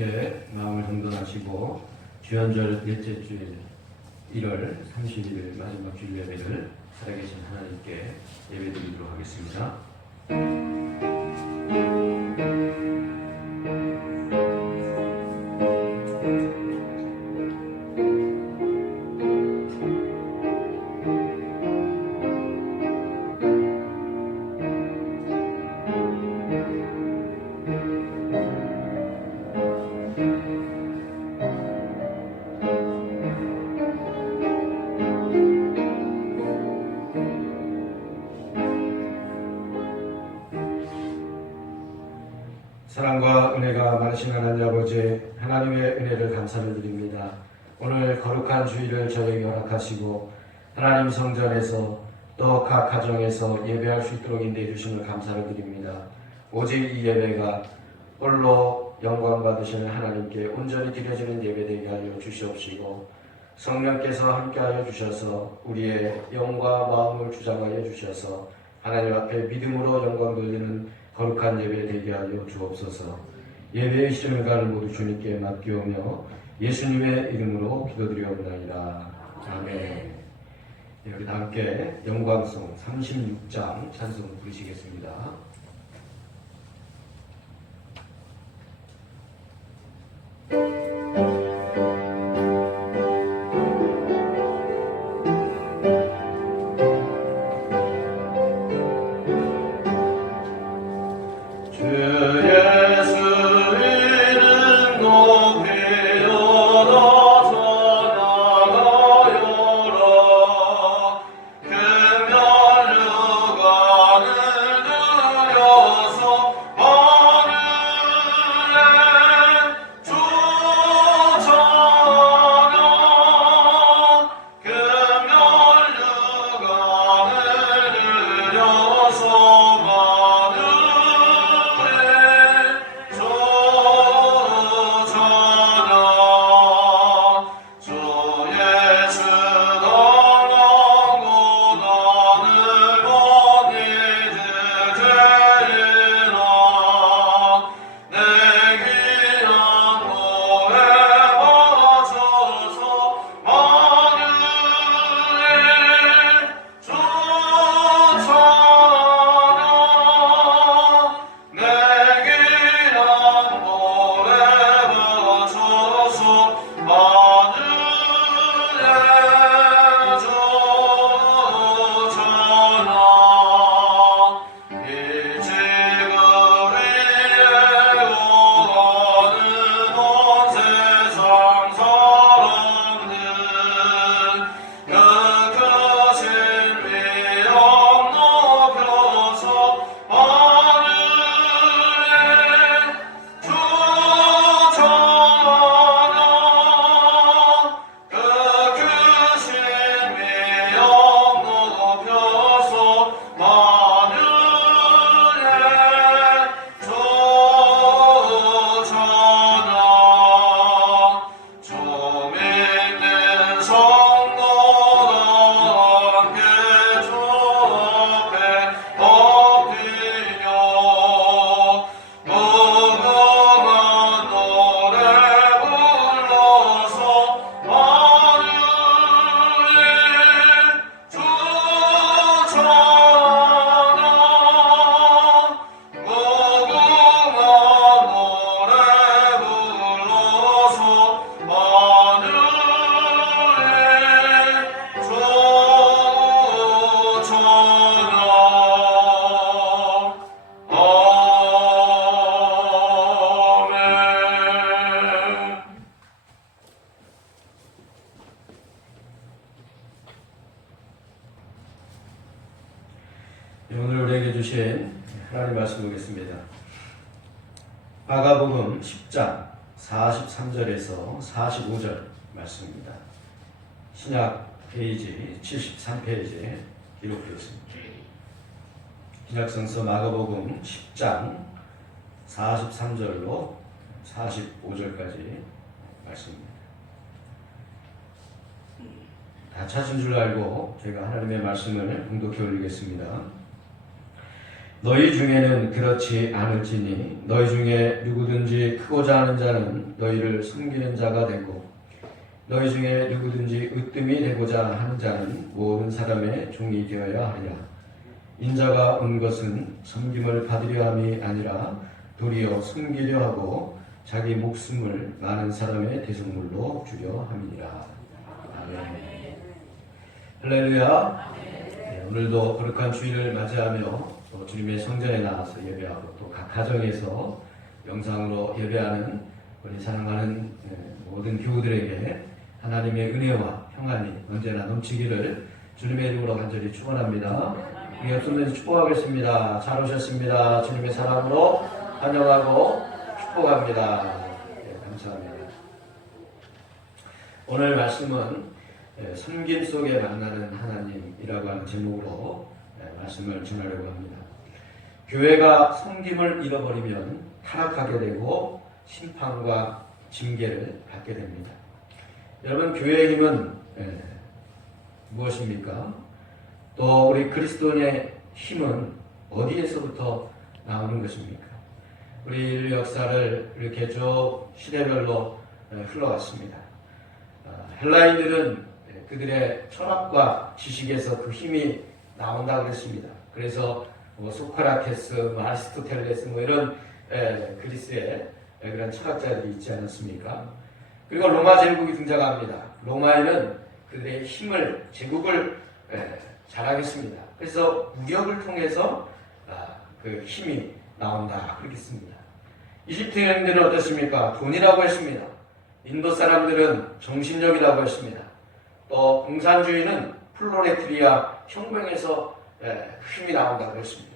함께 마음을 정돈하시고 주연절 넷째 주일 1월 30일 마지막 주일 예배를 살아계신 하나님께 예배드리도록 하겠습니다. 사랑과 은혜가 많으신 하나님 아버지, 하나님의 은혜를 감사를 드립니다. 오늘 거룩한 주일을 저에게 허락하시고 하나님 성전에서 또 각 가정에서 예배할 수 있도록 인도해 주심을 감사를 드립니다. 오직 이 예배가 홀로 영광 받으시는 하나님께 온전히 드려지는 예배 되게 하여 주시옵시고, 성령께서 함께하여 주셔서 우리의 영과 마음을 주장하여 주셔서 하나님 앞에 믿음으로 영광 돌리는 거룩한 예배 되게 하여 주옵소서. 예배의 시간을 가는 모두 주님께 맡기오며 예수님의 이름으로 기도드리옵나이다. 아멘. 우리 다 함께 영광송 36장 찬송 부르시겠습니다. 오늘 우리에게 주신 하나님 말씀 보겠습니다. 마가복음 10장 43절에서 45절 말씀입니다. 신약 페이지 73페이지에 기록되어 있습니다. 신약성서 마가복음 10장 43절로 45절까지 말씀입니다. 다 찾은 줄 알고 제가 하나님의 말씀을 봉독해 올리겠습니다. 너희 중에는 그렇지 않을지니 너희 중에 누구든지 크고자 하는 자는 너희를 섬기는 자가 되고 너희 중에 누구든지 으뜸이 되고자 하는 자는 모든 사람의 종이 되어야 하리라. 인자가 온 것은 섬김을 받으려 함이 아니라 도리어 섬기려 하고 자기 목숨을 많은 사람의 대속물로 주려 함이니라. 아멘. 할렐루야. 네, 오늘도 거룩한 주일을 맞이하며 또 주님의 성전에 나와서 예배하고 또 각 가정에서 영상으로 예배하는 우리 사랑하는 모든 교우들에게 하나님의 은혜와 평안이 언제나 넘치기를 주님의 이름으로 간절히 축원합니다. 우리 옆손에서 축복하겠습니다. 잘 오셨습니다. 주님의 사랑으로 환영하고 축복합니다. 네, 감사합니다. 오늘 말씀은 섬김 속에 만나는 하나님이라고 하는 제목으로 말씀을 전하려고 합니다. 교회가 섬김을 잃어버리면 타락하게 되고 심판과 징계를 받게 됩니다. 여러분, 교회의 힘은 무엇입니까? 또 우리 그리스도인의 힘은 어디에서부터 나오는 것입니까? 우리 인류 역사를 이렇게 쭉 시대별로 흘러왔습니다. 헬라인들은 그들의 철학과 지식에서 그 힘이 나온다고 했습니다. 그래서 소크라테스, 아리스토텔레스 이런 그리스의 그런 철학자들이 있지 않았습니까? 그리고 로마 제국이 등장합니다. 로마에는 그들의 힘을, 제국을 자랑했습니다. 그래서 무력을 통해서 그 힘이 나온다 그렇게 씁니다. 이집트인들은 어떻습니까? 돈이라고 했습니다. 인도 사람들은 정신력이라고 했습니다. 또 공산주의는 플로레트리아 혁명에서 힘이 나온다고 했습니다.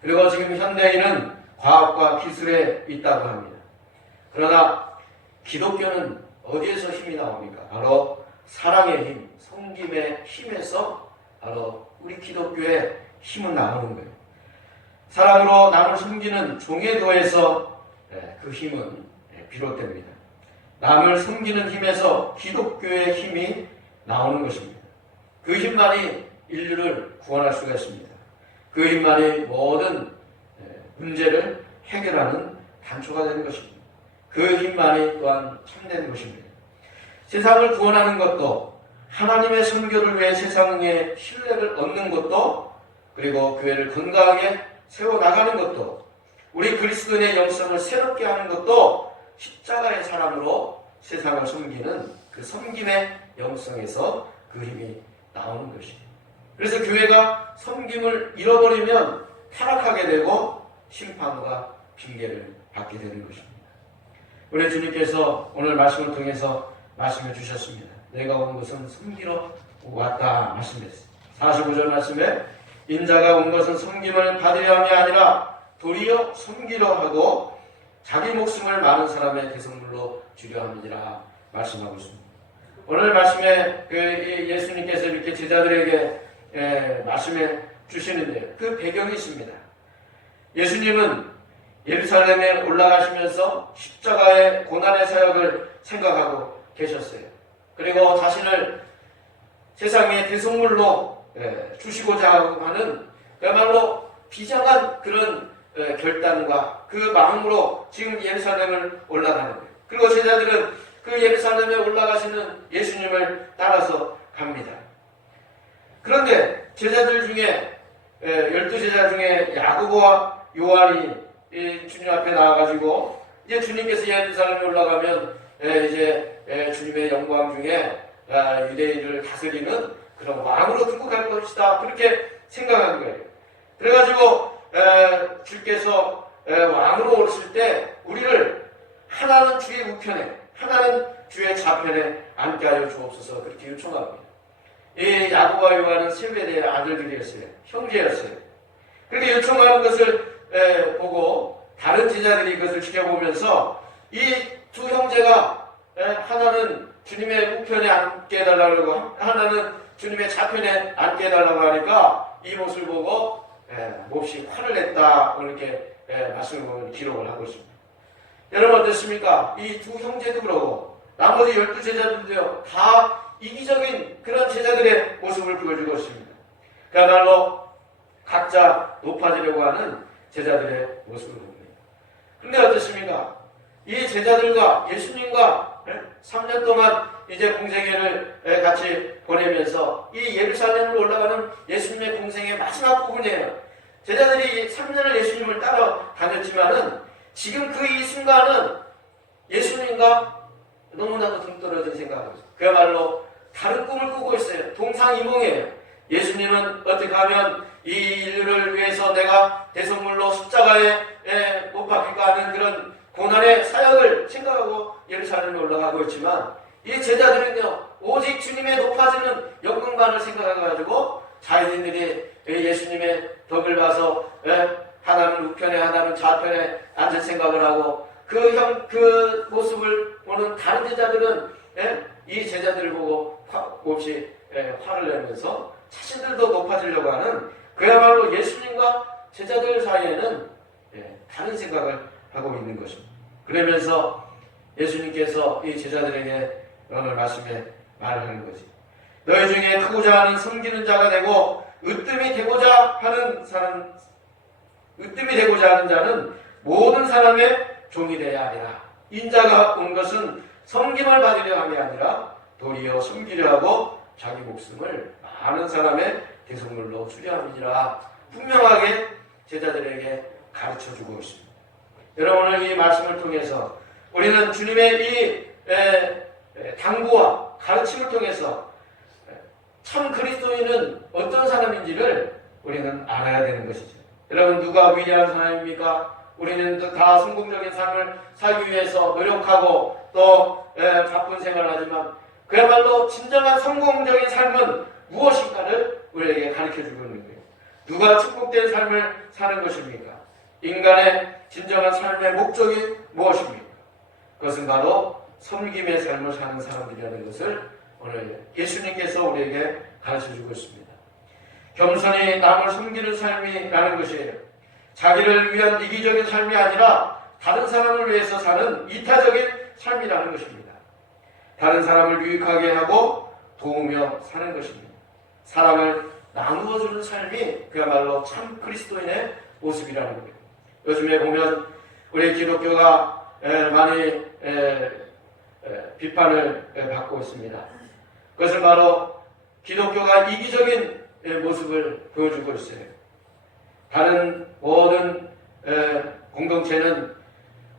그리고 지금 현대인은 과학과 기술에 있다고 합니다. 그러나 기독교는 어디에서 힘이 나옵니까? 바로 사랑의 힘, 섬김의 힘에서 바로 우리 기독교의 힘은 나오는 거예요. 사랑으로 남을 섬기는 종의 도에서 그 힘은 비롯됩니다. 남을 섬기는 힘에서 기독교의 힘이 나오는 것입니다. 그 힘만이 인류를 구원할 수가 있습니다. 그 힘만이 모든 문제를 해결하는 단초가 되는 것입니다. 그 힘만이 또한 참된 것입니다. 세상을 구원하는 것도, 하나님의 선교를 위해 세상의 신뢰를 얻는 것도, 그리고 교회를 건강하게 세워나가는 것도, 우리 그리스도인의 영성을 새롭게 하는 것도 십자가의 사랑으로 세상을 섬기는 그 섬김의 영성에서 그 힘이 나오는 것입니다. 그래서 교회가 섬김을 잃어버리면 타락하게 되고 심판과 징계를 받게 되는 것입니다. 우리 주님께서 오늘 말씀을 통해서 말씀해 주셨습니다. 내가 온 것은 섬기러 왔다 말씀했습니다. 45절 말씀에 인자가 온 것은 섬김을 받으려 함이 아니라 도리어 섬기려 하고 자기 목숨을 많은 사람의 대속물로 주려 함이라 말씀하고 있습니다. 오늘 말씀에 예수님께서 이렇게 제자들에게 말씀해 주시는데 그 배경이 있습니다. 예수님은 예루살렘에 올라가시면서 십자가의 고난의 사역을 생각하고 계셨어요. 그리고 자신을 세상의 대속물로 주시고자 하는 그야말로 비장한 그런 결단과 그 마음으로 지금 예루살렘을 올라가는 거예요. 그리고 제자들은 그 예루살렘에 올라가시는 예수님을 따라서 갑니다. 그런데 제자들 중에 12제자 중에 야고보와 요한이 주님 앞에 나와가지고 이제 주님께서 예루살렘에 올라가면 이제 주님의 영광 중에 유대인을 다스리는 그런 왕으로 등극할 것이다 그렇게 생각한 거예요. 그래가지고 주께서 왕으로 오실 때 우리를 하나는 주의 우편에 하나는 주의 좌편에 앉게 하여 주옵소서 그렇게 요청합니다. 이 야고보와 요한은 세베대의 아들들이었어요. 형제였어요. 그렇게 요청하는 것을 보고 다른 제자들이 그것을 지켜보면서 이 두 형제가 하나는 주님의 우편에 앉게 해달라고 하고 하나는 주님의 좌편에 앉게 해달라고 하니까 이 모습을 보고 몹시 화를 냈다 이렇게 말씀을 보면 기록을 하고 있습니다. 여러분 어떻습니까? 이 두 형제도 그러고 나머지 12제자들도요 다 이기적인 그런 제자들의 모습을 보여주고 있습니다. 그야말로 각자 높아지려고 하는 제자들의 모습을 봅니다. 그런데 어떻습니까? 이 제자들과 예수님과 3년 동안 이제 공생애를 같이 보내면서 이 예루살렘으로 올라가는 예수님의 공생의 마지막 부분이에요. 제자들이 3년을 예수님을 따라다녔지만은 지금 그 이 순간은 예수님과 너무나도 동떨어진 생각을 하고 있어요. 그야말로 다른 꿈을 꾸고 있어요. 동상이몽이에요. 예수님은 어떻게 하면 이 인류를 위해서 내가 대속물로 십자가에 못 박힐까 하는 그런 고난의 사역을 생각하고 예루살렘에 올라가고 있지만 이 제자들은요 오직 주님의 높아지는 영광만을 생각해가지고 자기들이 예수님의 덕을 봐서 하나는 우편에 하나는 좌편에 앉을 생각을 하고 그 모습을 보는 다른 제자들은 이 제자들을 보고 몹시 화를 내면서 자신들도 높아지려고 하는 그야말로 예수님과 제자들 사이에는 다른 생각을 하고 있는 것입니다. 그러면서 예수님께서 이 제자들에게 오늘 말씀에 말을 하는 거지. 너희 중에 크고자 하는 섬기는 자가 되고 으뜸이 되고자 하는 자는 모든 사람의 종이 되어야 하리라. 인자가 온 것은 섬김을 받으려 함이 아니라 도리어 섬기려 하고 자기 목숨을 많은 사람의 대속물로 주려 함이니라. 분명하게 제자들에게 가르쳐주고 있습니다. 여러분 오늘 이 말씀을 통해서 우리는 주님의 이 당부와 가르침을 통해서 참 그리스도인은 어떤 사람인지를 우리는 알아야 되는 것이죠. 여러분 누가 위대한 사람입니까? 우리는 다 성공적인 삶을 살기 위해서 노력하고 또 바쁜 생활을 하지만 그야말로 진정한 성공적인 삶은 무엇인가를 우리에게 가르쳐주고 있는 거예요. 누가 축복된 삶을 사는 것입니까? 인간의 진정한 삶의 목적이 무엇입니까? 그것은 바로 섬김의 삶을 사는 사람들이라는 것을 오늘 예수님께서 우리에게 가르쳐주고 있습니다. 겸손히 남을 섬기는 삶이라는 것이에요. 자기를 위한 이기적인 삶이 아니라 다른 사람을 위해서 사는 이타적인 삶이라는 것입니다. 다른 사람을 유익하게 하고 도우며 사는 것입니다. 사랑을 나누어주는 삶이 그야말로 참 그리스도인의 모습이라는 거예요. 요즘에 보면 우리 기독교가 많이 비판을 받고 있습니다. 그것은 바로 기독교가 이기적인 모습을 보여주고 있어요. 다른 모든 공동체는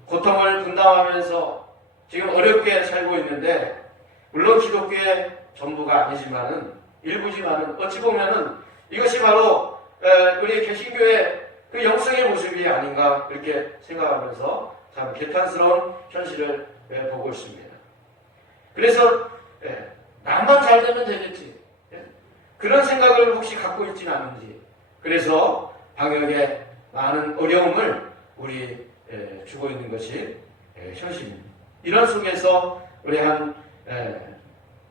고통을 분담하면서 지금 어렵게 살고 있는데 물론 기독교의 전부가 아니지만은 일부지만은 어찌 보면은 이것이 바로 우리 개신교의 그 영성의 모습이 아닌가 이렇게 생각하면서 참 개탄스러운 현실을 보고 있습니다. 그래서 나만 잘 되면 되겠지 그런 생각을 혹시 갖고 있지는 않은지 그래서 방역에 많은 어려움을 우리 주고 있는 것이 현실입니다. 이런 속에서 우리 한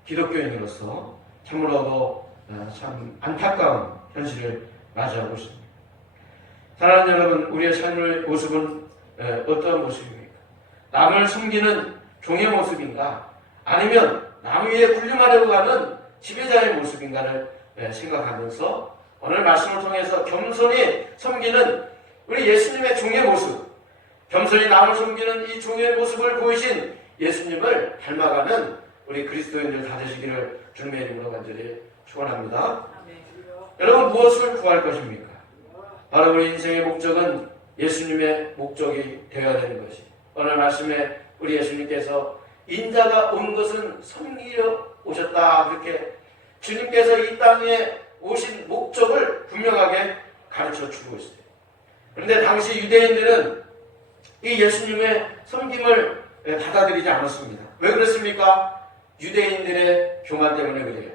기독교인으로서 참으로도 참 안타까운 현실을 맞이하고 있습니다. 사랑하는 여러분, 우리의 삶의 모습은 어떤 모습입니까? 남을 섬기는 종의 모습인가? 아니면 남 위에 군림하려고 하는 지배자의 모습인가를 생각하면서 오늘 말씀을 통해서 겸손히 섬기는 우리 예수님의 종의 모습, 겸손히 남을 섬기는 이 종의 모습을 보이신 예수님을 닮아가는 우리 그리스도인들 다 되시기를 주님의 이름으로 간절히 축원합니다. 여러분 무엇을 구할 것입니까? 바로 우리 인생의 목적은 예수님의 목적이 되어야 되는 것이 오늘 말씀에 우리 예수님께서 인자가 온 것은 섬기려 오셨다 그렇게 주님께서 이 땅에 오신 목적을 분명하게 가르쳐 주고 있어요. 그런데 당시 유대인들은 이 예수님의 섬김을 받아들이지 않았습니다. 왜 그렇습니까? 유대인들의 교만 때문에 그래요.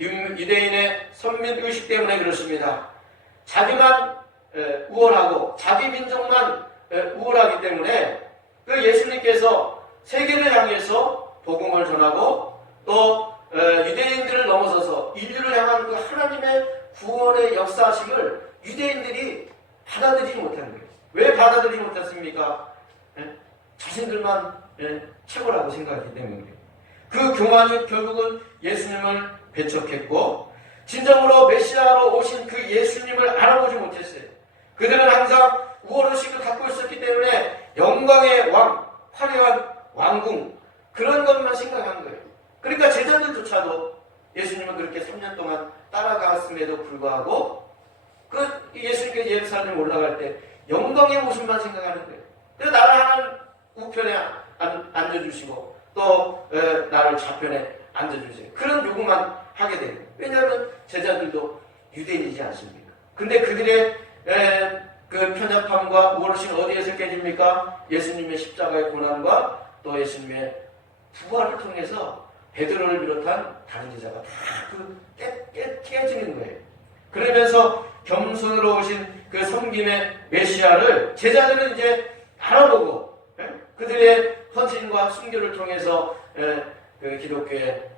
유대인의 선민의식 때문에 그렇습니다. 자기만 우월하고 자기 민족만 우월하기 때문에 그 예수님께서 세계를 향해서 복음을 전하고 또 유대인들을 넘어서서 인류를 향한 그 하나님의 구원의 역사식을 유대인들이 받아들이지 못하는 거예요. 왜 받아들이지 못했습니까? 자신들만 최고라고 생각했기 때문에 그 교만이 결국은 예수님을 배척했고 진정으로 메시아로 오신 그 예수님을 알아보지 못했어요. 그들은 항상 우월의식을 갖고 있었기 때문에 영광의 왕, 화려한 왕궁, 그런 것만 생각한 거예요. 그러니까 제자들조차도 예수님은 그렇게 3년 동안 따라갔음에도 불구하고 그 예수님께서 예루살렘에 올라갈 때 영광의 모습만 생각하는 거예요. 그래서 나를 하나님 우편에 앉아주시고 또 나를 좌편에 앉아주세요. 그런 요구만 하게 돼요. 왜냐하면 제자들도 유대인이지 않습니까? 근데 그들의 그 편협함과 우월의식은 어디에서 깨집니까? 예수님의 십자가의 고난과 또 예수님의 부활을 통해서 베드로를 비롯한 다른 제자가 다 깨지는 거예요. 그러면서 겸손으로 오신 그 섬김의 메시아를 제자들은 이제 알아보고 그들의 헌신과 순교를 통해서 그 기독교의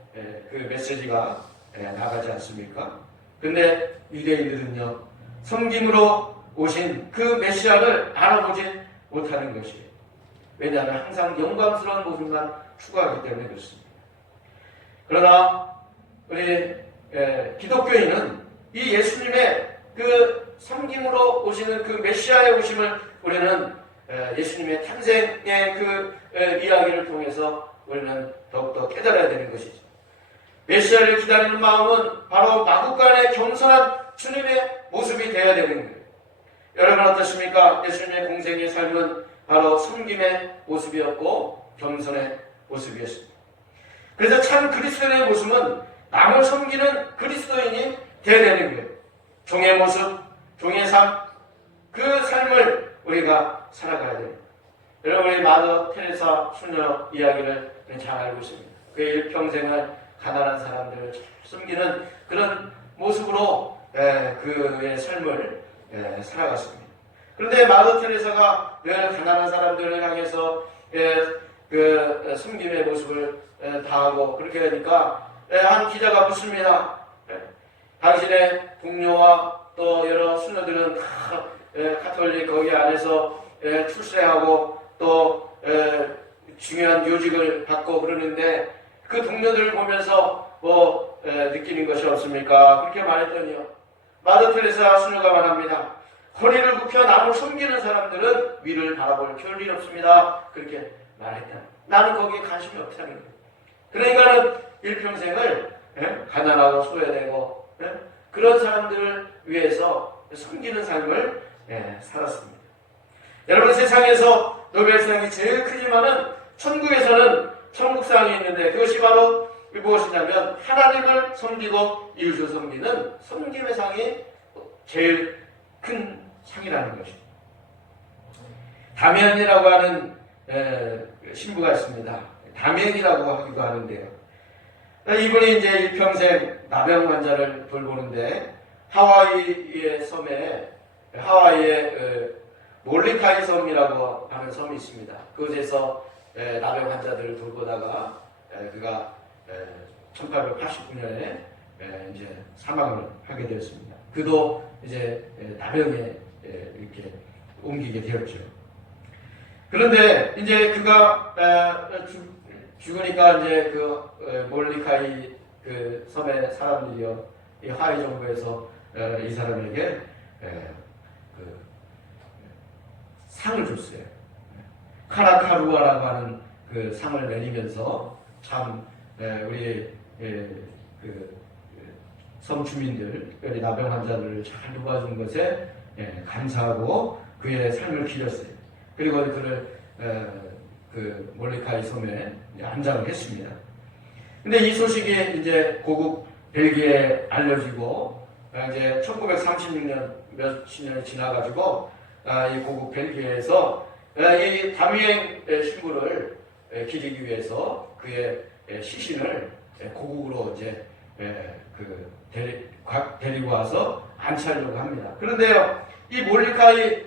그 메시지가 나가지 않습니까? 근데 유대인들은요, 섬김으로 오신 그 메시아를 알아보지 못하는 것이에요. 왜냐하면 항상 영광스러운 모습만 추구하기 때문에 그렇습니다. 그러나 우리 기독교인은 이 예수님의 그 섬김으로 오시는 그 메시아의 오심을 우리는 예수님의 탄생의 그 이야기를 통해서 우리는 더욱더 깨달아야 되는 것이죠. 메시아를 기다리는 마음은 바로 마구간의 겸손한 주님의 모습이 되어야 되는 거예요. 여러분 어떻습니까? 예수님의 공생의 삶은 바로 섬김의 모습이었고 겸손의 모습이었습니다. 그래서 참 그리스도인의 모습은 남을 섬기는 그리스도인이 되어야 되는 거예요. 종의 모습, 종의 삶, 그 삶을 우리가 살아가야 됩니다. 여러분 우리 마더 테레사 수녀 이야기를 잘 알고 있습니다. 그의 일평생을 가난한 사람들을 섬기는 그런 모습으로 그의 삶을 살아갔습니다. 그런데 마더 테레사가 늘 가난한 사람들을 향해서 그 섬김의 모습을 다하고 그렇게 되니까 한 기자가 묻습니다. 당신의 동료와 또 여러 수녀들은 다 가톨릭 거기 안에서 출세하고 또 중요한 요직을 받고 그러는데 그 동료들을 보면서 뭐 느끼는 것이 없습니까? 그렇게 말했더니요, 마더 테레사 수녀가 말합니다. 허리를 굽혀 남을 섬기는 사람들은 위를 바라볼 겨를이 없습니다. 그렇게 말했다. 나는 거기에 관심이 없다는 거예요. 그러니까는 일평생을 가난하고 소외되고 그런 사람들을 위해서 섬기는 삶을 살았습니다. 여러분 세상에서 노벨상이 제일 크지만은 천국에서는 천국상이 있는데 그것이 바로 무엇이냐면 하나님을 섬기고 이웃을 섬기는 섬김의 상이 제일 큰 상이라는 것입니다. 다면이라고 하는 신부가 있습니다. 다면이라고 하기도 하는데요. 이분이 이제 일평생 나병 환자를 돌보는데 하와이의 섬에 하와이의 몰리카이 섬이라고 하는 섬이 있습니다. 그곳에서 나병 환자들을 돌보다가 그가 1889년에 이제 사망을 하게 되었습니다. 그도 이제 나병에 이렇게 옮기게 되었죠. 그런데 이제 그가 죽으니까 이제 그 몰리카이 그 섬의 사람들이요, 이 하와이 정부에서 이 사람에게 그 상을 줬어요. 카라카루아라고 하는 그 상을 내리면서 참 우리 그 섬 주민들, 우리 나병 환자들을 잘 도와준 것에 감사하고 그의 삶을 기렸어요. 그리고 그를 그 몰리카이 섬에 안장을 했습니다. 근데 이 소식이 이제 고국 벨기에에 알려지고 이제 1936년 몇십 년이 지나가지고 이 고국 벨기에에서 이 다미행 신부를 기리기 위해서 그의 시신을 고국으로 이제 데리고 와서 안치하려고 합니다. 그런데요, 이 몰리카이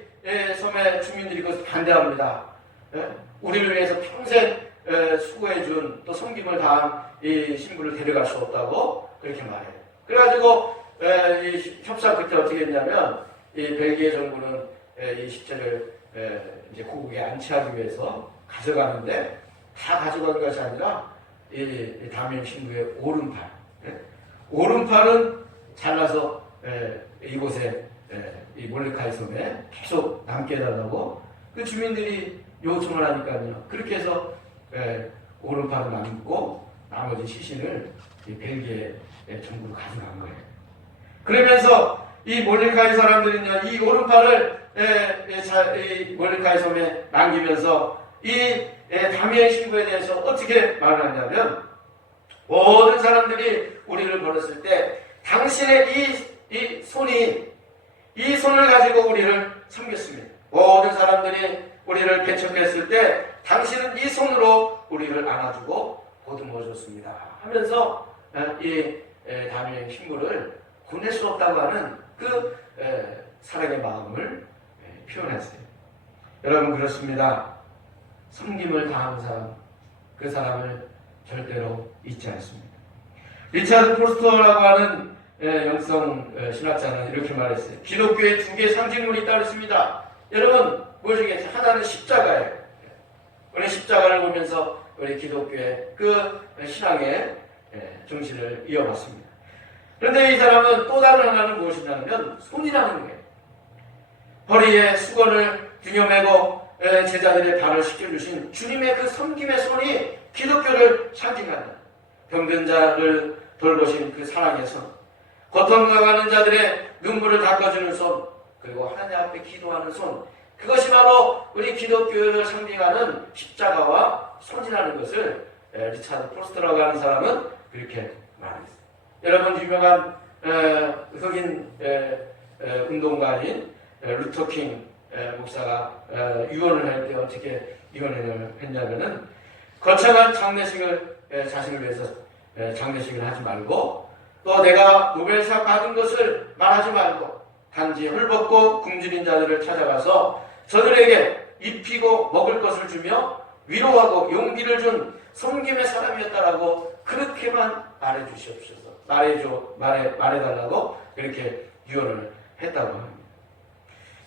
섬의 주민들이 그것을 반대합니다. 우리를 위해서 평생 수고해준 또 섬김을 다한 이 신부를 데려갈 수 없다고 그렇게 말해요. 그래가지고 이 협상 끝에 어떻게 했냐면 이 벨기에 정부는 이 시체를 이제 고국에 안치하기 위해서 가져가는데 다 가져간 것이 아니라 이 다미행 신부의 오른팔, 오른팔은 잘라서 이곳에 이 몰데카이 섬에 계속 남게 해달라고 그 주민들이 요청을 하니까요. 그렇게 해서 오른팔을 남고 나머지 시신을 이 벨기에 정부로 가져간 거예요. 그러면서 이 몰데카이 사람들은요, 이 오른팔을 이 몰데카이 섬에 남기면서 이 다미엘 신부에 대해서 어떻게 말을 하냐면, 모든 사람들이 우리를 벌었을 때 당신의 이 손을 가지고 우리를 섬겼습니다. 모든 사람들이 우리를 배척했을 때 당신은 이 손으로 우리를 안아주고 보듬어 줬습니다 하면서 이 다미엘 신부를 보낼 수 없다고 하는 그 사랑의 마음을 표현했어요. 여러분, 그렇습니다. 섬김을 다한 사람, 그 사람을 절대로 잊지 않습니다. 리차드 포스터라고 하는 영성 신학자는 이렇게 말했어요. 기독교에 두 개의 상징물이 있다고 했습니다. 여러분, 무엇이겠어요? 하나는 십자가예요. 우리 십자가를 보면서 우리 기독교의 그 신앙의 정신을 이어봤습니다. 그런데 이 사람은 또 다른 하나는 무엇이냐면 손이라는 거예요. 허리에 수건을 등에 메고 제자들의 발을 씻겨주신 주님의 그 섬김의 손이 기독교를 상징한다. 병든 자를 돌보신 그 사랑의 손, 고통당하는 자들의 눈물을 닦아주는 손, 그리고 하나님 앞에 기도하는 손, 그것이 바로 우리 기독교를 상징하는 십자가와 손이라는 것을 리차드 포스터라고 하는 사람은 그렇게 말했어요. 여러분, 유명한 흑인 운동가인 루터킹 목사가 유언을 할 때 어떻게 유언을 했냐면은, 거창한 장례식을 자신을 위해서 장례식을 하지 말고, 또 내가 노벨상 받은 것을 말하지 말고 단지 헐벗고 굶주린 자들을 찾아가서 저들에게 입히고 먹을 것을 주며 위로하고 용기를 준 섬김의 사람이었다라고 그렇게만 말해주시옵소서. 말해달라고 그렇게 유언을 했다고 합니다.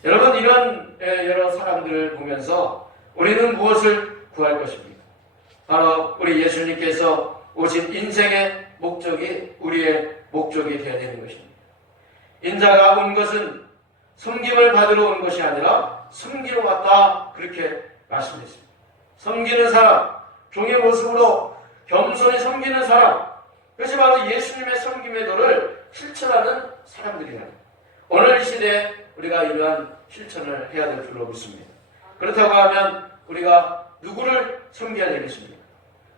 여러분, 이런 여러 사람들을 보면서 우리는 무엇을 구할 것입니까? 바로 우리 예수님께서 오신 인생의 목적이 우리의 목적이 되어야 되는 것입니다. 인자가 온 것은 섬김을 받으러 온 것이 아니라 섬기러 왔다, 그렇게 말씀했습니다. 섬기는 사람, 종의 모습으로 겸손히 섬기는 사람, 그것이 바로 예수님의 섬김의 도를 실천하는 사람들이다. 오늘 이 시대에 우리가 이러한 실천을 해야 될 줄로 믿습니다. 그렇다고 하면 우리가 누구를 섬겨야 되겠습니까?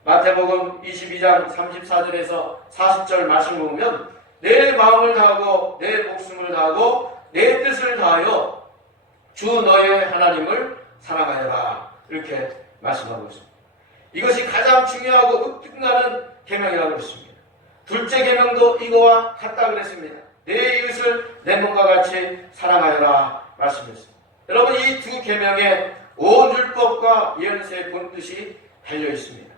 마태복음 22장 34절에서 40절 말씀을 보면, 내 마음을 다하고 내 목숨을 다하고 내 뜻을 다하여 주 너의 하나님을 사랑하여라, 이렇게 말씀하고 있습니다. 이것이 가장 중요하고 흡득하는 계명이라고 했습니다. 둘째 계명도 이거와 같다 그랬습니다. 내 이웃을 내 몸과 같이 사랑하여라 말씀했습니다. 여러분, 이 두 계명에 온 율법과 예언서의 본뜻이 달려 있습니다.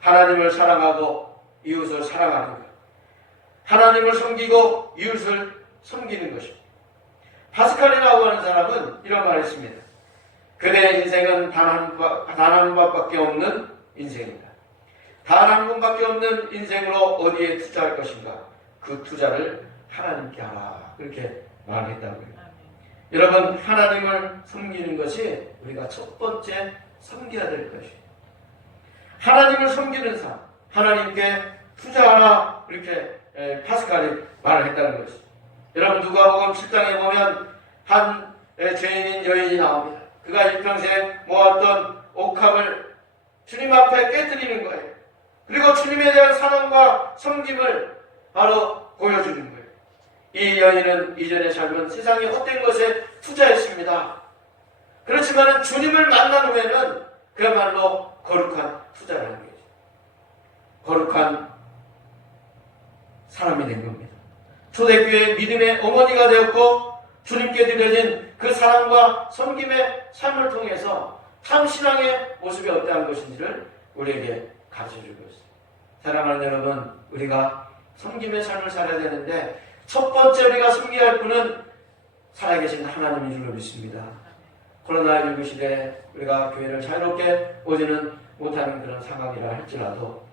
하나님을 사랑하고 이웃을 사랑하는 것, 하나님을 섬기고 이웃을 섬기는 것입니다. 파스칼이라고 하는 사람은 이런 말을 했습니다. 그대의 인생은 단 한 번밖에 없는 인생이다. 단 한 번밖에 없는 인생으로 어디에 투자할 것인가? 그 투자를 하나님께 하라, 그렇게 말했다고요. 여러분, 하나님을 섬기는 것이 우리가 첫 번째 섬겨야 될 것이에요. 하나님을 섬기는 삶, 하나님께 투자하라, 이렇게 파스칼이 말을 했다는 것이죠. 여러분, 누가복음 7장에 보면 한 죄인인 여인이 나옵니다. 그가 일평생 모았던 옥합을 주님 앞에 깨뜨리는 거예요. 그리고 주님에 대한 사랑과 섬김을 바로 보여주는 거예요. 이 여인은 이전의 삶은 세상의 헛된 것에 투자했습니다. 그렇지만 주님을 만난 후에는 그야말로 거룩한 투자를 하는 거죠. 거룩한 사람이 된 겁니다. 초대교회의 믿음의 어머니가 되었고, 주님께 드려진 그 사랑과 섬김의 삶을 통해서 참 신앙의 모습이 어떠한 것인지를 우리에게 가르쳐주고 있습니다. 사랑하는 여러분, 우리가 섬김의 삶을 살아야 되는데, 첫 번째 우리가 섬겨야 할 분은 살아계신 하나님인 줄로 믿습니다. 코로나19 시대에 우리가 교회를 자유롭게 오지는 못하는 그런 상황이라 할지라도,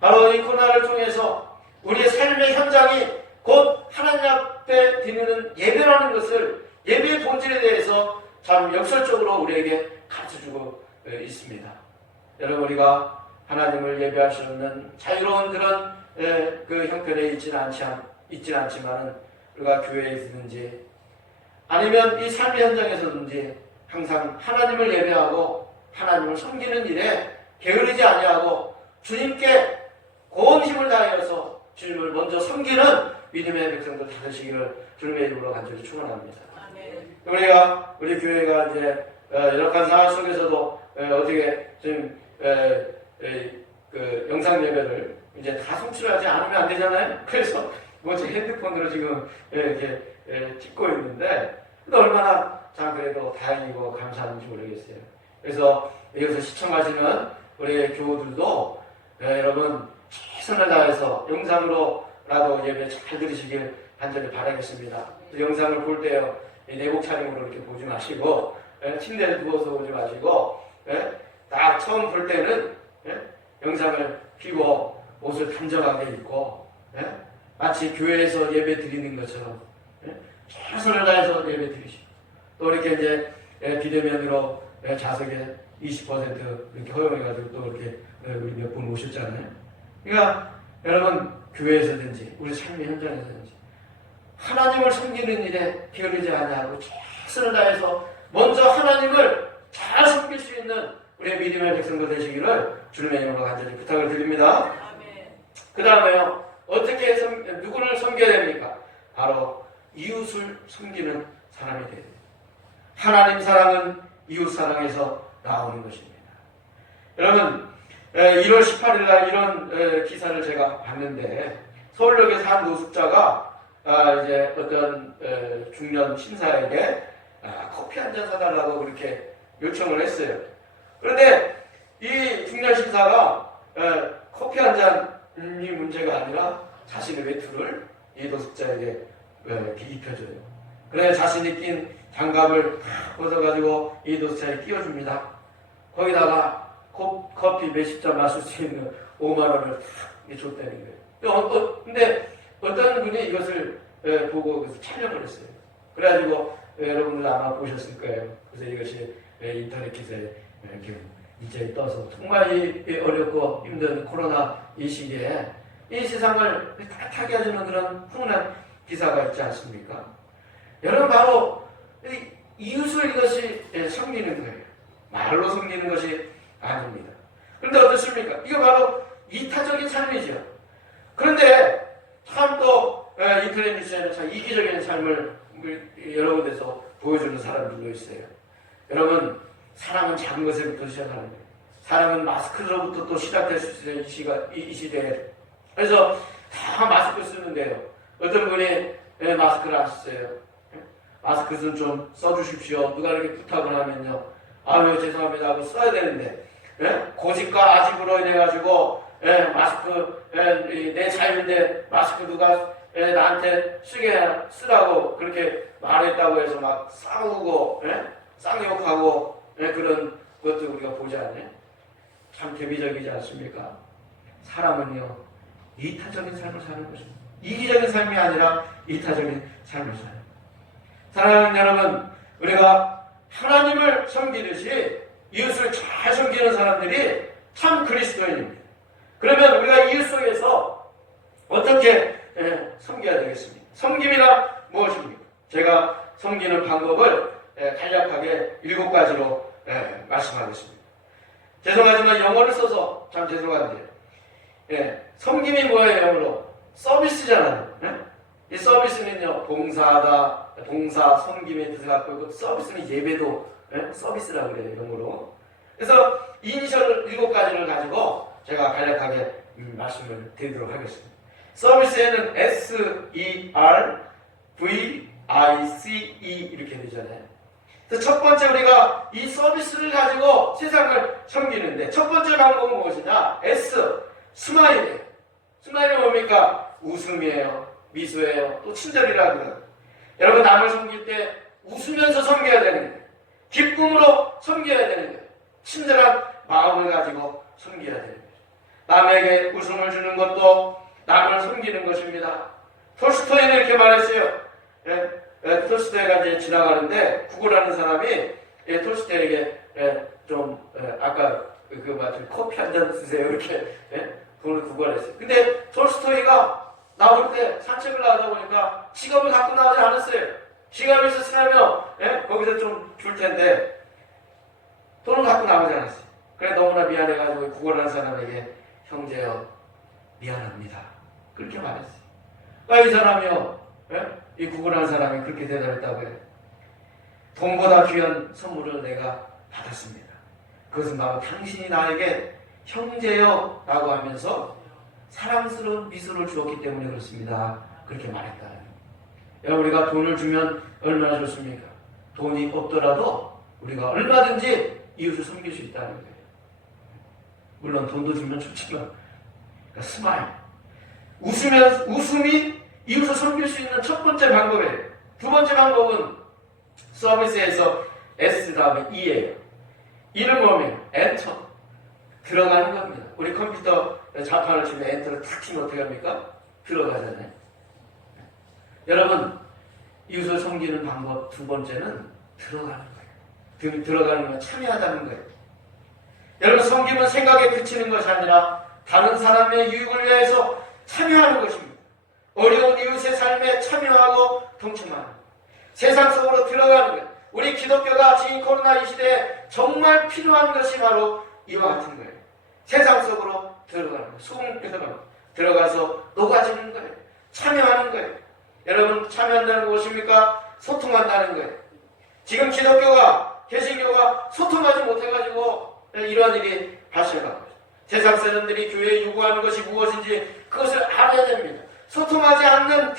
바로 이 코로나를 통해서 우리의 삶의 현장이 곧 하나님 드리는 예배라는 것을, 예배의 본질에 대해서 참 역설적으로 우리에게 가르쳐주고 있습니다. 여러분, 우리가 하나님을 예배할 수 없는 자유로운 그런 그 형편에 있진 않지만은 우리가 교회에 있든지 아니면 이 삶의 현장에서든지 항상 하나님을 예배하고 하나님을 섬기는 일에 게으르지 아니하고 주님께 온 힘을 다하여서 주님을 먼저 섬기는 믿음의 백성들 다 되시기를 주님의 이름으로 간절히 축원합니다. 우리 교회가 이제 열악한 상황 속에서도 어떻게 지금 그 영상 예배를 이제 다 송출하지 않으면 안 되잖아요. 그래서 뭐 제 핸드폰으로 지금 이렇게 찍고 있는데 얼마나 참 그래도 다행이고 감사한지 모르겠어요. 그래서 여기서 시청하시는 우리 교우들도 여러분 최선을 다해서 영상으로라도 예배 잘 들으시길 간절히 바라겠습니다. 영상을 볼 때요, 내복 차림으로 이렇게 보지 마시고 침대에 누워서 보지 마시고 딱 처음 볼 때는 영상을 켜고 옷을 단정하게 입고 마치 교회에서 예배 드리는 것처럼 최선을 다해서 예배 드리시고, 또 이렇게 이제 비대면으로 좌석에 20% 이렇게 허용해가지고 또 이렇게 우리 몇 분 오셨잖아요. 그러니까 여러분, 교회에서든지 우리 삶의 현장에서든지 하나님을 섬기는 일에 게으르지 아니하고 최선을 다해서 먼저 하나님을 잘 섬길 수 있는 우리의 믿음의 백성들 되시기를 주님의 이름으로 간절히 부탁을 드립니다. 그 다음에요, 어떻게 누구를 섬겨야 됩니까? 바로 이웃을 섬기는 사람이 되어야 됩니다. 하나님 사랑은 이웃 사랑에서 나오는 것입니다. 여러분, 1월 18일 날 이런 기사를 제가 봤는데, 서울역에서 한 노숙자가 이제 어떤 중년 신사에게 커피 한 잔 사달라고 그렇게 요청을 했어요. 그런데 이 중년 신사가 커피 한 잔이 문제가 아니라 자신의 외투를 이 노숙자에게 이렇게 입혀줘요. 그래 자신이 낀 장갑을 벗어가지고 이 노숙자에 끼워줍니다. 거기다가 커피 몇십 잔 마실 수 있는 5만 원을 탁 줬다는 거예요. 근데 어떤 분이 이것을 보고 촬영을 했어요. 그래가지고 여러분들 아마 보셨을 거예요. 그래서 이것이 인터넷 기사에 이렇게 이제 떠서 정말 이 어렵고 힘든 코로나 이 시기에 이 세상을 따뜻하게 해주는 그런 훈훈한 기사가 있지 않습니까? 여러분, 바로 이웃을 이것이 섬기는 거예요. 말로 섬기는 것이 아닙니다. 그런데 어떻습니까? 이거 바로 이타적인 삶이죠. 그런데 참 또 인터넷 뉴스에는 참 이기적인 삶을 여러 군데서 보여주는 사람들도 있어요. 여러분, 사랑은 작은 것에부터 시작하는 거예요. 사랑은 마스크로부터 또 시작될 수 있는 이 시대에. 그래서 다 마스크 쓰는데요, 어떤 분이 마스크를 안 쓰세요. 마스크는 좀 써주십시오. 누가 이렇게 부탁을 하면요, 아유 죄송합니다 하고 써야 되는데 고집과 아집으로 인해가지고 마스크 내 자유인데 마스크 누가 나한테 쓰라고 그렇게 말했다고 해서 막 싸우고 쌍욕하고 그런 것도 우리가 보지 않나요? 참 대비적이지 않습니까? 사람은요, 이타적인 삶을 사는 것입니다. 이기적인 삶이 아니라 이타적인 삶을 사는. 사랑하는 여러분, 우리가 하나님을 섬기듯이 이웃을 잘 섬기는 사람들이 참 그리스도인입니다. 그러면 우리가 이웃 속에서 어떻게 섬겨야 되겠습니까? 섬김이란 무엇입니까? 제가 섬기는 방법을 간략하게 7가지로 말씀하겠습니다. 죄송하지만 영어를 써서 참 죄송한데요. 섬김이 뭐예요? 영어로 서비스잖아요. 이 서비스는요, 봉사하다, 봉사, 섬김의 뜻을 갖고 있고, 서비스는 예배도 서비스라고 그래요, 영어로. 그래서 이니셜 7가지를 가지고 제가 간략하게 말씀을 드리도록 하겠습니다. 서비스에는 S-E-R-V-I-C-E 이렇게 되잖아요. 그래서 첫 번째, 우리가 이 서비스를 가지고 세상을 섬기는데 첫 번째 방법은 무엇이냐? S, 스마일이에요. 스마일이 뭡니까? 웃음이에요, 미소예요, 또 친절이라고 해요. 여러분, 남을 섬길 때 웃으면서 섬겨야 되는 거예요. 기쁨으로 섬겨야 되는 거예요. 친절한 마음을 가지고 섬겨야 되는 거예요. 남에게 웃음을 주는 것도 남을 섬기는 것입니다. 톨스토이는 이렇게 말했어요. 톨스토이가 이제 지나가는데 구걸하는 사람이 톨스토이에게 아까 커피 한 잔 드세요 이렇게 돈을 구걸했어요. 근데 톨스토이가 나올 때 산책을 나가다 보니까 지갑을 갖고 나오지 않았어요. 지갑을 있었으면 거기서 좀 줄 텐데 돈을 갖고 나오지 않았어요. 그래 너무나 미안해가지고 구걸하는 사람에게 형제여 미안합니다. 그렇게 말했어요. 이 사람이요, 이 구걸하는 사람이 그렇게 대답했다고 해요. 돈보다 귀한 선물을 내가 받았습니다. 그것은 바로 당신이 나에게 형제여 라고 하면서 사랑스러운 미소를 주었기 때문에 그렇습니다. 그렇게 말했다. 여러분 우리가 돈을 주면 얼마나 좋습니까? 돈이 없더라도 우리가 얼마든지 이웃을 섬길 수 있다는 거예요. 물론 돈도 주면 좋지만 그러니까 스마일 웃음이 이웃을 섬길 수 있는 첫 번째 방법이에요. 두 번째 방법은 서비스에서 S 다음에 E예요. E는 뭐냐면 엔터 들어가는 겁니다. 우리 컴퓨터 자판을 치면 엔터를 탁 치면 어떻게 합니까? 들어가잖아요. 여러분 이웃을 섬기는 방법 두 번째는 들어가는 거예요. 들어가는 건 참여하다는 거예요. 여러분 섬김은 생각에 그치는 것이 아니라 다른 사람의 유익을 위해서 참여하는 것입니다. 어려운 이웃의 삶에 참여하고 동참하는 거예요. 세상 속으로 들어가는 거예요. 우리 기독교가 지금 코로나 이 시대에 정말 필요한 것이 바로 이와 같은 거예요. 세상 속으로 들어가는 거예요. 소금 들어가서 녹아지는 거예요. 참여하는 거예요. 여러분 참여한다는 거 무엇입니까? 소통한다는 거예요. 지금 기독교가 개신교가 소통하지 못해가지고 이러한 일이 발생하고 있어요. 세상 사람들이 교회에 요구하는 것이 무엇인지 그것을 알아야 됩니다. 소통하지 않는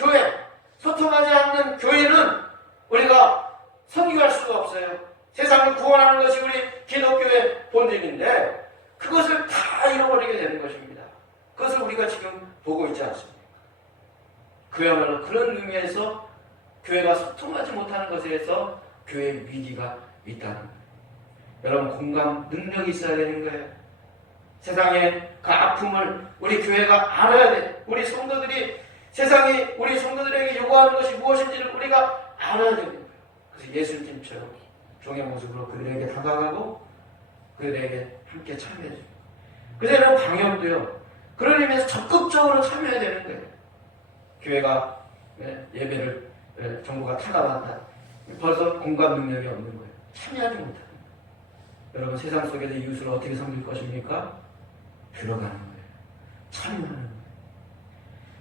교회는 우리가 선교할 수가 없어요. 세상을 구원하는 것이 우리 기독교의 본질인데 그것을 다 잃어버리게 되는 것입니다. 그것을 우리가 지금 보고 있지 않습니까? 그야말로 그런 의미에서 교회가 소통하지 못하는 것에 대해서 교회의 위기가 있다는 거예요. 여러분 공감 능력이 있어야 되는 거예요. 세상의 그 아픔을 우리 교회가 알아야 돼요. 우리 성도들이 세상이 우리 성도들에게 요구하는 것이 무엇인지를 우리가 알아야 되는 거예요. 그래서 예수님처럼 종의 모습으로 그들에게 다가가고 그들에게 함께 참여해줘요. 그래서 여러분 방역도요. 그런 의미에서 적극적으로 참여해야 되는 거예요. 교회가 예배를 정부가 타다봤다. 벌써 공감 능력이 없는 거예요. 참여하지 못하는 거예요. 여러분 세상 속에서 이웃을 어떻게 섬길 것입니까? 들어가는 거예요. 참여하는 거예요.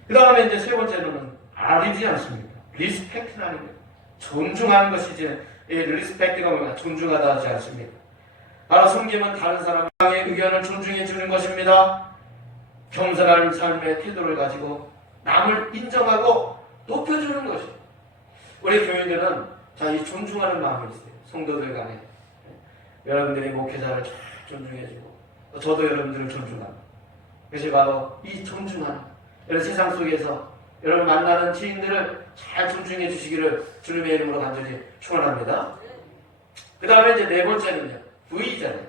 그 다음에 이제 세 번째로는 R이지 않습니까? 리스펙트라는 거예요. 존중하는 것이지. 리스펙트가 뭐냐? 존중하다 하지 않습니까? 바로 섬김은 다른 사람의 의견을 존중해 주는 것입니다. 겸손한 삶의 태도를 가지고 남을 인정하고 높여주는 것이에요. 우리 교인들은 이 존중하는 마음이 있어요. 성도들 간에. 여러분들이 목회자를 잘 존중해주고 또 저도 여러분들을 존중하고 그것이 바로 이 존중하는 여러분 세상 속에서 여러분 만나는 지인들을 잘 존중해 주시기를 주님의 이름으로 간절히 축원합니다. 그 다음에 이제 네 번째는요. V잖아요.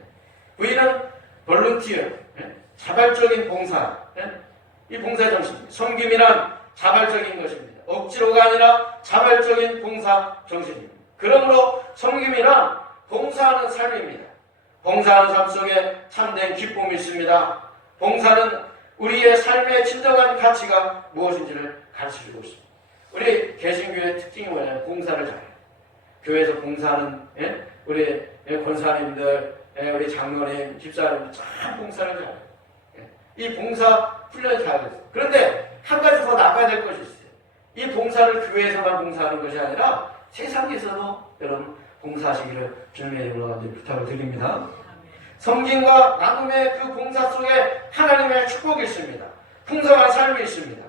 V는 volunteer, 자발적인 봉사. 이 봉사 정신, 섬김이란 자발적인 것입니다. 억지로가 아니라 자발적인 봉사 정신입니다. 그러므로 섬김이란 봉사하는 삶입니다. 봉사하는 삶 속에 참된 기쁨이 있습니다. 봉사는 우리의 삶의 진정한 가치가 무엇인지를 가르쳐주고 있습니다. 우리 개신교의 특징이 뭐냐면 봉사를 잘해요. 교회에서 봉사하는 우리 권사님들, 우리 장로님, 집사님 참 봉사를 잘해요. 이 봉사 훈련이 잘했어요. 그런데 한 가지 더 나가야 될 것이 있어요. 이 봉사를 교회에서만 봉사하는 것이 아니라 세상에서도 여러분 봉사하시기를 주님의 이름으로 부탁을 드립니다. 섬김과 나눔의 그 봉사 속에 하나님의 축복이 있습니다. 풍성한 삶이 있습니다.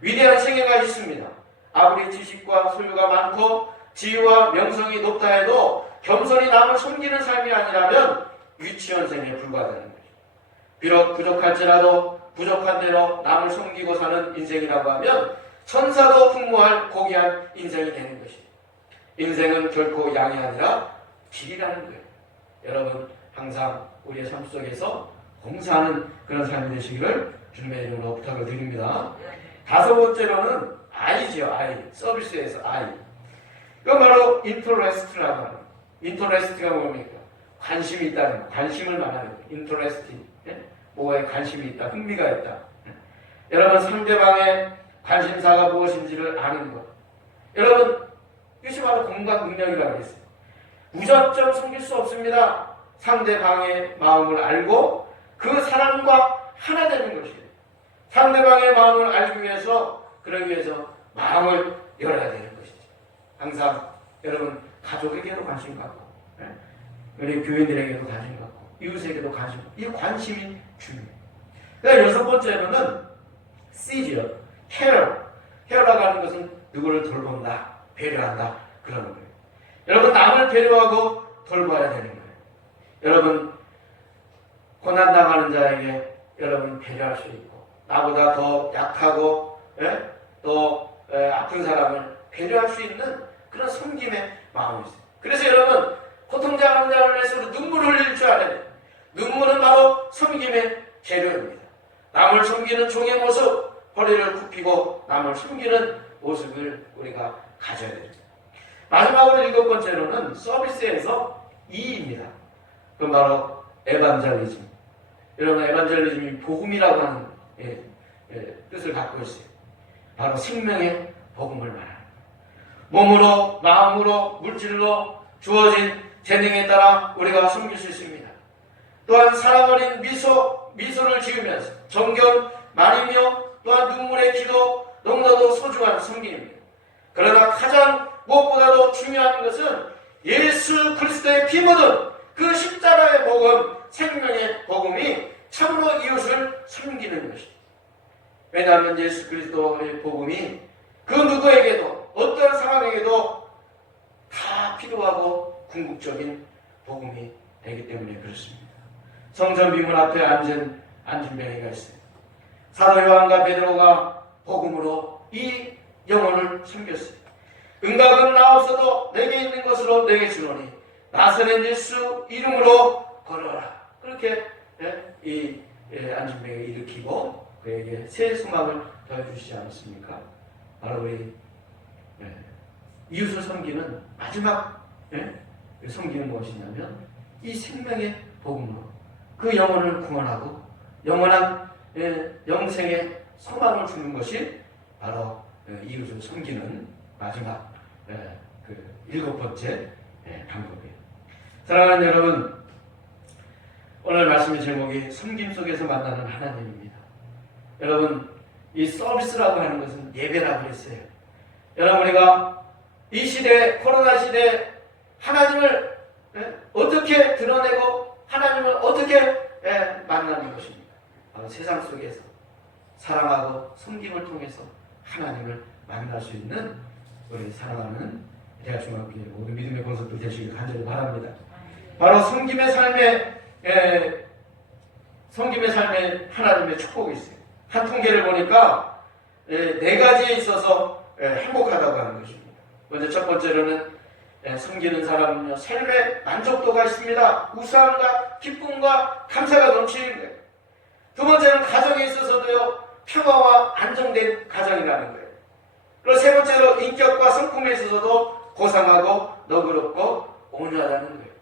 위대한 생애가 있습니다. 아무리 지식과 소유가 많고 지위와 명성이 높다 해도 겸손히 남을 섬기는 삶이 아니라면 유치원생에 불과하다는 거죠. 비록 부족할지라도 부족한 대로 남을 섬기고 사는 인생이라고 하면 천사도 흠모할 고귀한 인생이 되는 것이에요. 인생은 결코 양이 아니라 질이라는 거예요. 여러분 항상 우리의 삶 속에서 봉사하는 그런 삶이 되시기를 주님의 이름으로 부탁을 드립니다. 다섯 번째로는 I죠. I. 서비스에서 I. 그건 바로 인터레스트라고 하는 거예요. 인터레스트가 뭡니까? 관심이 있다는 거. 관심을 말하는 거예요. 인터레스트. 뭐에 관심이 있다. 흥미가 있다. 여러분 상대방의 관심사가 무엇인지를 아는 것. 여러분 이것이 바로 공감 능력이라고 했어요. 무작정 숨길 수 없습니다. 상대방의 마음을 알고 그 사람과 하나 되는 것이에요. 상대방의 마음을 알기 위해서 그러기 위해서 마음을 열어야 되는 것이죠. 항상 여러분 가족에게도 관심 갖고 우리 교인들에게도 관심 갖고 이웃에게도 관심 갖고 이 관심이 중요해요. 그러니까 여섯 번째로는 C죠. 케어라고 하는 것은 누구를 돌본다, 배려한다 그러는 거예요. 여러분 남을 배려하고 돌봐야 되는 거예요. 여러분 고난당하는 자에게 여러분 배려할 수 있고 나보다 더 약하고 또 아픈 사람을 배려할 수 있는 그런 섬김의 마음이 있어요. 그래서 여러분 고통당하는 자를 위해서 눈물을 흘릴 줄 알아야 돼요. 눈물은 바로 섬김의 재료입니다. 남을 섬기는 종의 모습, 허리를 굽히고 남을 섬기는 모습을 우리가 가져야 됩니다. 마지막으로 일곱 번째로는 서비스에서 E입니다. 그건 바로 에반젤리즘. 여러분 에반젤리즘이 복음이라고 하는 뜻을 갖고 있어요. 바로 생명의 복음을 말하는 거예요. 몸으로, 마음으로, 물질로 주어진 재능에 따라 우리가 섬길 수 있습니다. 또한 사랑 어린 미소를 지으면서 정겨운 말이며 또한 눈물의 기도 너무나도 소중한 섬김입니다. 그러나 가장 무엇보다도 중요한 것은 예수 그리스도의 피 묻은 그 십자가의 복음, 생명의 복음이 참으로 이웃을 섬기는 것입니다. 왜냐하면 예수 그리스도의 복음이 그 누구에게도 어떤 상황에게도 다 필요하고 궁극적인 복음이 되기 때문에 그렇습니다. 성전 비문 앞에 앉은 안진뱅이가 있어요. 사도 요한과 베드로가 복음으로 이 영혼을 섬겼어요. 응답은 나 없어도 내게 있는 것으로 내게 주노니 나사렛 예수 이름으로 걸어라. 그렇게 이 안진뱅이를 일으키고 그에게 새 소망을 더해주시지 않았습니까? 바로 우리 이웃을 섬기는 마지막 섬기는 무엇이냐면 이 생명의 복음으로 그 영혼을 구원하고 영원한 영생의 소망을 주는 것이 바로 이웃을 섬기는 마지막 그 일곱 번째 방법이에요. 사랑하는 여러분, 오늘 말씀의 제목이 섬김 속에서 만나는 하나님입니다. 여러분, 이 서비스라고 하는 것은 예배라고 했어요. 여러분, 우리가 이 시대, 코로나 시대 하나님을 어떻게 드러내고 하나님을 어떻게 만나는 것입니까? 바로 세상 속에서 사랑하고 섬김을 통해서 하나님을 만날 수 있는 우리 사랑하는 대학중학교의 모든 믿음의 권속들 되시길 간절히 바랍니다. 바로 섬김의 삶에 하나님의 축복이 있어요. 한 통계를 보니까 네 가지에 있어서 행복하다고 하는 것입니다. 먼저 첫 번째로는 섬기는 사람은요, 삶의 만족도가 있습니다. 우수함과 기쁨과 감사가 넘치는 거예요. 두 번째는 가정에 있어서도요, 평화와 안정된 가정이라는 거예요. 그리고 세 번째로 인격과 성품에 있어서도 고상하고 너그럽고 온유하다는 거예요.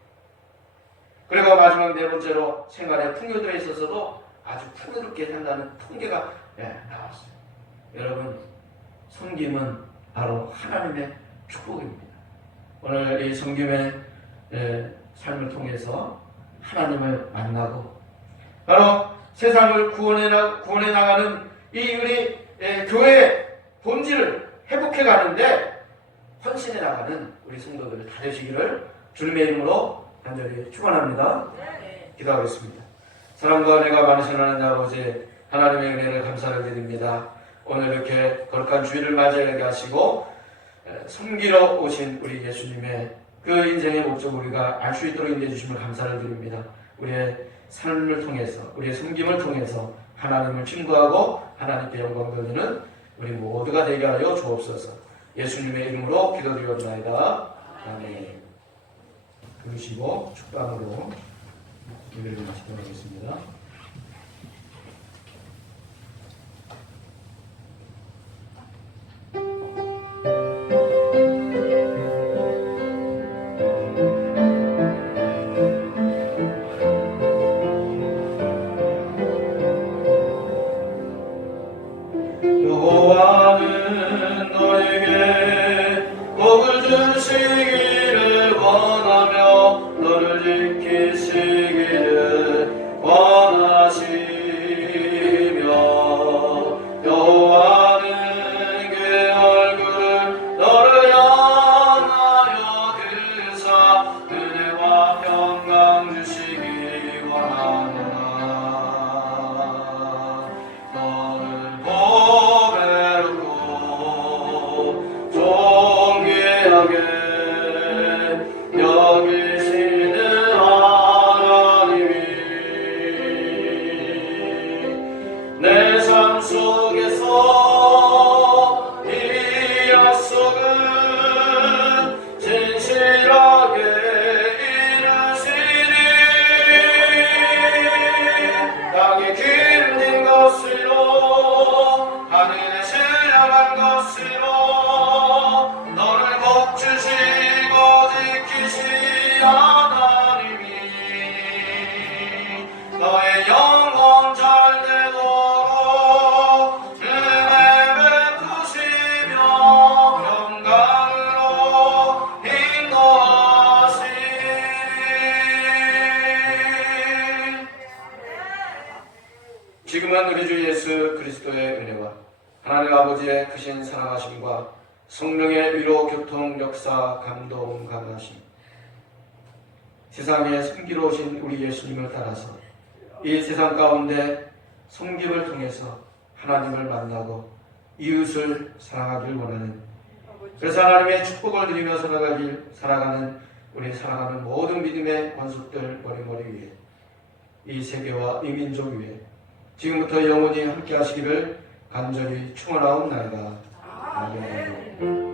그리고 마지막 네 번째로 생활의 풍요도에 있어서도 아주 풍요롭게 산다는 통계가 나왔어요. 여러분, 섬김은 바로 하나님의 축복입니다. 오늘 이 섬김의 삶을 통해서 하나님을 만나고 바로 세상을 구원해 나가는 이 우리 교회의 본질을 회복해 가는데 헌신해 나가는 우리 성도들 다 되시기를 주님의 이름으로 간절히 축원합니다. 기도하겠습니다. 사랑과 은혜가 많으신 하나님 아버지, 하나님의 은혜를 감사를 드립니다. 오늘 이렇게 거룩한 주일을 맞이하게 하시고 섬기러 오신 우리 예수님의 그 인생의 목적을 우리가 알 수 있도록 인도해 주심을 감사를 드립니다. 우리의 삶을 통해서, 우리의 섬김을 통해서 하나님을 친구하고 하나님께 영광 돌리는 우리 모두가 되게 하여 주옵소서. 예수님의 이름으로 기도드리옵나이다. 아멘. 그러시고 축방으로 예배를 마치도록 하겠습니다. 여호와는 너에게 복을 주시기를 원하며 너를 지키시기를 원하시며 여호와는 그의 얼굴을 너를 향하여 드사 은혜와 평강 주시기 원하노라. 너를 보배롭고 존귀하게 여기시는 하나님이 내 삶 속에서 이 약속은 진실하게 이루시니 땅에 기름진 것으로 하늘에 신령한 것으로 너를 복 주시고 지키시 하나님이 너의 영혼 잘 되도록 은혜 베푸시며 평강으로 인도하시리. 지금은 우리 주 예수 그리스도의 은혜와 하나님 아버지의 크신 사랑하심과 성령의 위로 교통 역사 감동 감하심 세상에 섬기러 오신 우리 예수님을 따라서 이 세상 가운데 섬김을 통해서 하나님을 만나고 이웃을 사랑하길 원하는, 그래서 하나님의 축복을 누리며 살아가는 우리 사랑하는 모든 믿음의 권속들 머리머리 위에 이 세계와 이 민족 위에 지금부터 영원히 함께 하시기를 간절히 축원하옵나이다. 아멘.